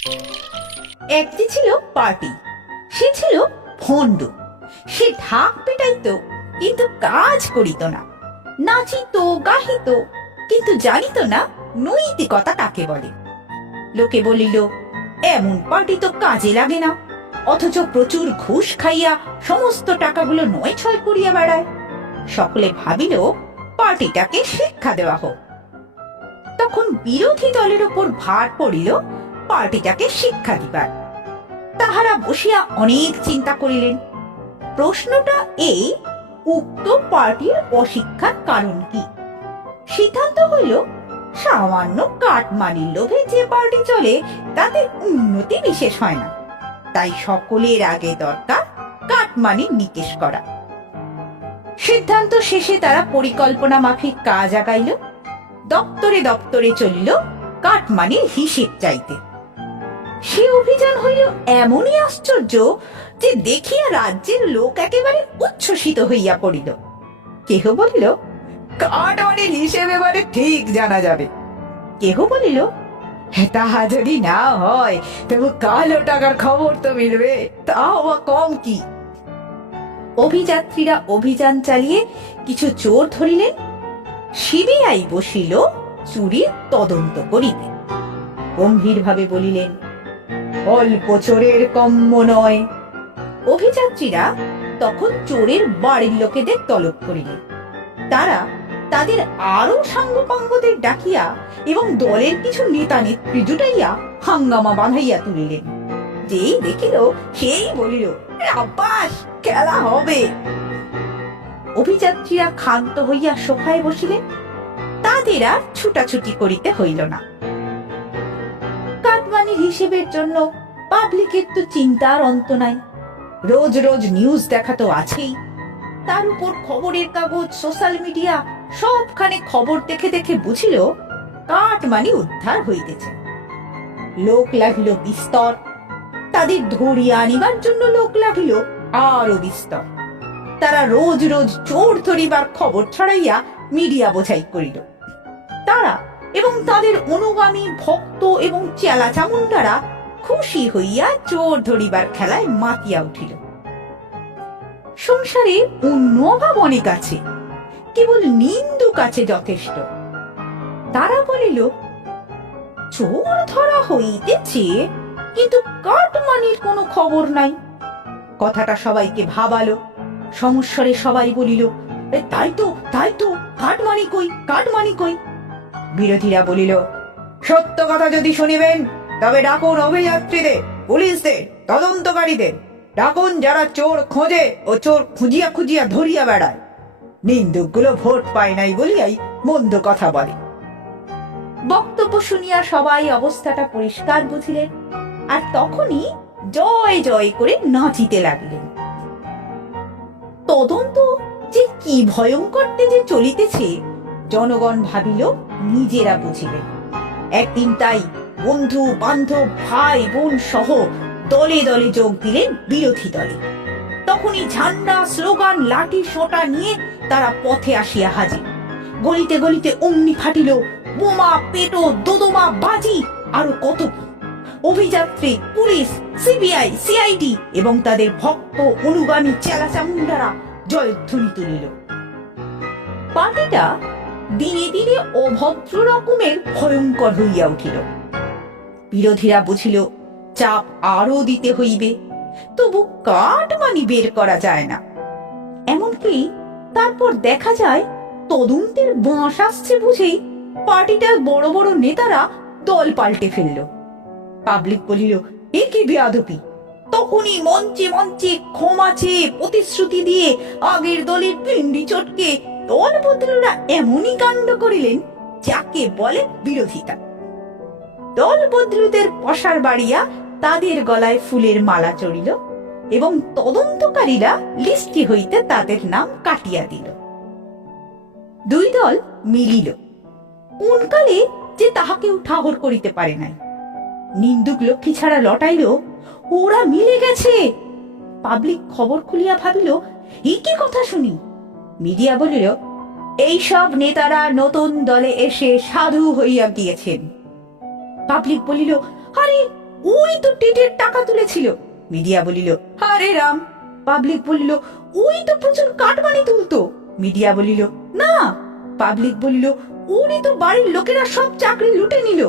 একটি ছিল পার্টি, সে ছিল ভণ্ড। সে ঢাক পেটাইত কিন্তু কাজ করিত না, নাচিত গাহিত কিন্তু জানিত না নৈতিকতা কাকে বলে। লোকে বলিল, এমন পার্টি তো কাজে লাগে না, অথচ প্রচুর ঘুষ খাইয়া সমস্ত টাকাগুলো নয় ছয় করিয়া বেড়ায়। সকলে ভাবিল পার্টিটাকে শিক্ষা দেওয়া হোক। তখন বিরোধী দলের উপর ভার পড়িল পার্টিটাকে শিক্ষা দিবার। তাহারা বসিয়া অনেক চিন্তা করিলেন। প্রশ্নটা এই, উক্ত পার্টির অশিক্ষার কারণ কি? সিদ্ধান্ত হইল, সামান্য কাটমানির লোভে যে পার্টি চলে তাতে উন্নতি বিশেষ হয় না, তাই সকলের আগে দরকার কাটমানি নিকেশ করা। সিদ্ধান্ত শেষে তারা পরিকল্পনা মাফিক কাজ আগাইল। দপ্তরে দপ্তরে চলিল কাটমানির হিসেব চাইতে। সে অভিযান হইল এমনই আশ্চর্য যে দেখিয়া রাজ্যের লোক একেবারে উচ্ছ্বসিত হইয়া পড়িল। কেহ বলিল, কাটমানির হিসেব এবারে ঠিক জানা যাবে। কেহ বলিল, তাহা যদি না হয় তবু কালো টাকার খবর তো মিলবে, তাও বা কম কি। অভিযাত্রীরা অভিযান চালিয়ে কিছু চোর ধরিলেন। সিবিআই বসিল চুরির তদন্ত করিতে। গম্ভীর ভাবে বলিলেন, অল্প চোরের কম্য নয়। অভিযাত্রীরা তখন চোরের বাড়ির লোকেদের তলব করিলেন। তারা তাদের আরো সাঙ্গপাঙ্গদের ডাকিয়া এবং দলের কিছু নেতা নেত্রী জুটাইয়া হাঙ্গামা বাঁধাইয়া তুলিলেন। যেই দেখিল সেই বলিল, আব্বাস, খেলা হবে। অভিযাত্রীরা ক্ষান্ত হইয়া সোফায় বসিলেন। তাদের আর ছুটাছুটি করিতে হইল না। কাটমানির হিসেবের জন্য পাবলিকের তো চিন্তার অন্ত নাই। রোজ রোজ নিউজ দেখা তো আছেই, তার উপর খবরের কাগজ, সোশ্যাল মিডিয়া সবখানে খবর দেখে দেখে বুঝিল কাটমানি উদ্ধার হইতেছে। লোক লাগিল বিস্তর, তাদের ধরিয়া আনিবার জন্য লোক লাগিল আরো বিস্তর। তারা রোজ রোজ চোর ধরিবার খবর ছড়াইয়া মিডিয়া বোঝাই করিল। তারা এবং তাদের অনুগামী ভক্ত এবং চেলা চামুন্ডারা খুশি হইয়া চোর ধরিবার খেলায় মাতিয়া উঠিল। সংসারে অন্য অভাব অনেক আছে, কেবল নিন্দুক আছে যথেষ্ট। তারা বলিল, চোর ধরা হইতেছে কিন্তু কাটমানির কোনো খবর নাই। কথাটা সবাইকে ভাবালো। সমস্বরে সবাই বলিল, তাই তো কাটমানি কই, কাটমানি কই। বিরোধীরা বলিল, সত্য কথা যদি শুনিবেন তবে ডাকুন অভিযাত্রীদের, পুলিশদের, তদন্তকারীদের ডাকুন, যারা চোর খোঁজে ও চোর খুঁজিয়া খুঁজিয়া ধরিয়া বেড়ায়। নিন্দুকগুলো ভোট পায় নাই বলিয়াই মন্দ কথা বলে। বক্তব্য শুনিয়া সবাই অবস্থাটা পরিষ্কার বুঝিলেন, আর তখনই জয় জয় করে নাচিতে লাগিলেন। তদন্ত যে কি ভয়ঙ্কর তেজে চলিতেছে জনগণ ভাবিল নিজেরা বুঝিবে। একদিন তাই বন্ধু বান্ধব ভাই বোন সহ দলে দলে যোগ দিলেন বিরোধী দলে। তখনই ঝান্ডা, স্লোগান, লাঠি সোঁটা নিয়ে তারা পথে আসিয়া হাজির। গলিতে গলিতে অমনি ফাটিল বোমা, পেটো, দোদমা, বাজি, আরো কত কি। অভিযাত্রী, পুলিশ, সিবিআই, সিআইডি এবং তাদের ভক্ত অনুগামী চেলা চামুন্ডারা জয়ধ্বনি তুলিল। পার্টিটা দিনে দিনে অভদ্র রকমের ভয়ঙ্কর হইয়া উঠিল। বিরোধীরা বুঝিল চাপ আরো দিতে হইবে, তবু কাটমানি বের করা যায় না। এমনকি তারপর দেখা যায় তদন্তের বাঁশ আসছে বুঝেই পার্টিটার বড় বড় নেতারা দল পাল্টে ফেলল। পাবলিক বলিল, এ কি বেয়াদবি। তখনই মঞ্চে মঞ্চে ক্ষমা চেয়ে প্রতিশ্রুতি দিয়ে আগের দলের পিন্ডি চটকে দল বদলুরা এমনই কাণ্ড করিলেন যাকে বলে বিরোধিতা। দল বদলুদের পসার বাড়িয়া তাদের গলায় ফুলের মালা চড়িল এবং তদন্তকারীরা লিস্টি হইতে তাদের নাম কাটিয়া দিল। দুই দল মিলিল, কোনকালে যে তাহাকেও ঠাহর করিতে পারে নাই। নিন্দুক লক্ষ্মী ছাড়া লটাইল, ওরা মিলে গেছে। পাবলিক খবর খুলিয়া ভাবিল, এই কি কথা শুনি। মিডিয়া বলিল, এইসব নেতারা নতুন দলে এসে সাধু হইয়া গিয়েছেন। পাবলিক বলিল, আরে ওই তো টেটের টাকা তুলেছিল। মিডিয়া বলিল, আরে রাম। পাবলিক বলিল, ওই তো প্রচুর কাটমানি তুলতো। মিডিয়া বলিল, না। পাবলিক বলিল, ওরই তো বাড়ির লোকেরা সব চাকরি লুটে নিল।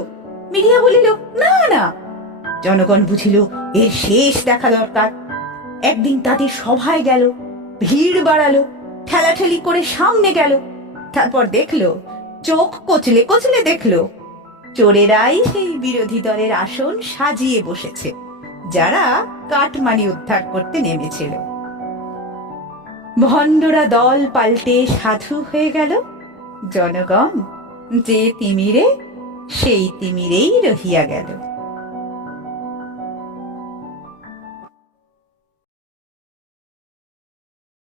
মিডিয়া বলিল, না না। জনগণ বুঝিল এর শেষ দেখা দরকার। একদিন তাদের সভায় গেল, ভিড় বাড়ালো, ঠেলাঠেলি করে সামনে গেল। তারপর দেখলো, চোখ কচলে কচলে দেখলো, চোরেরাই সেই বিরোধী দলের আসন সাজিয়ে বসেছে, যারা কাটমানি উদ্ধার করতে নেমেছিল। ভণ্ডরা দল পাল্টে সাধু হয়ে গেল। জনগণ যে তিমিরে সেই তিমিরেই রহিয়া গেল।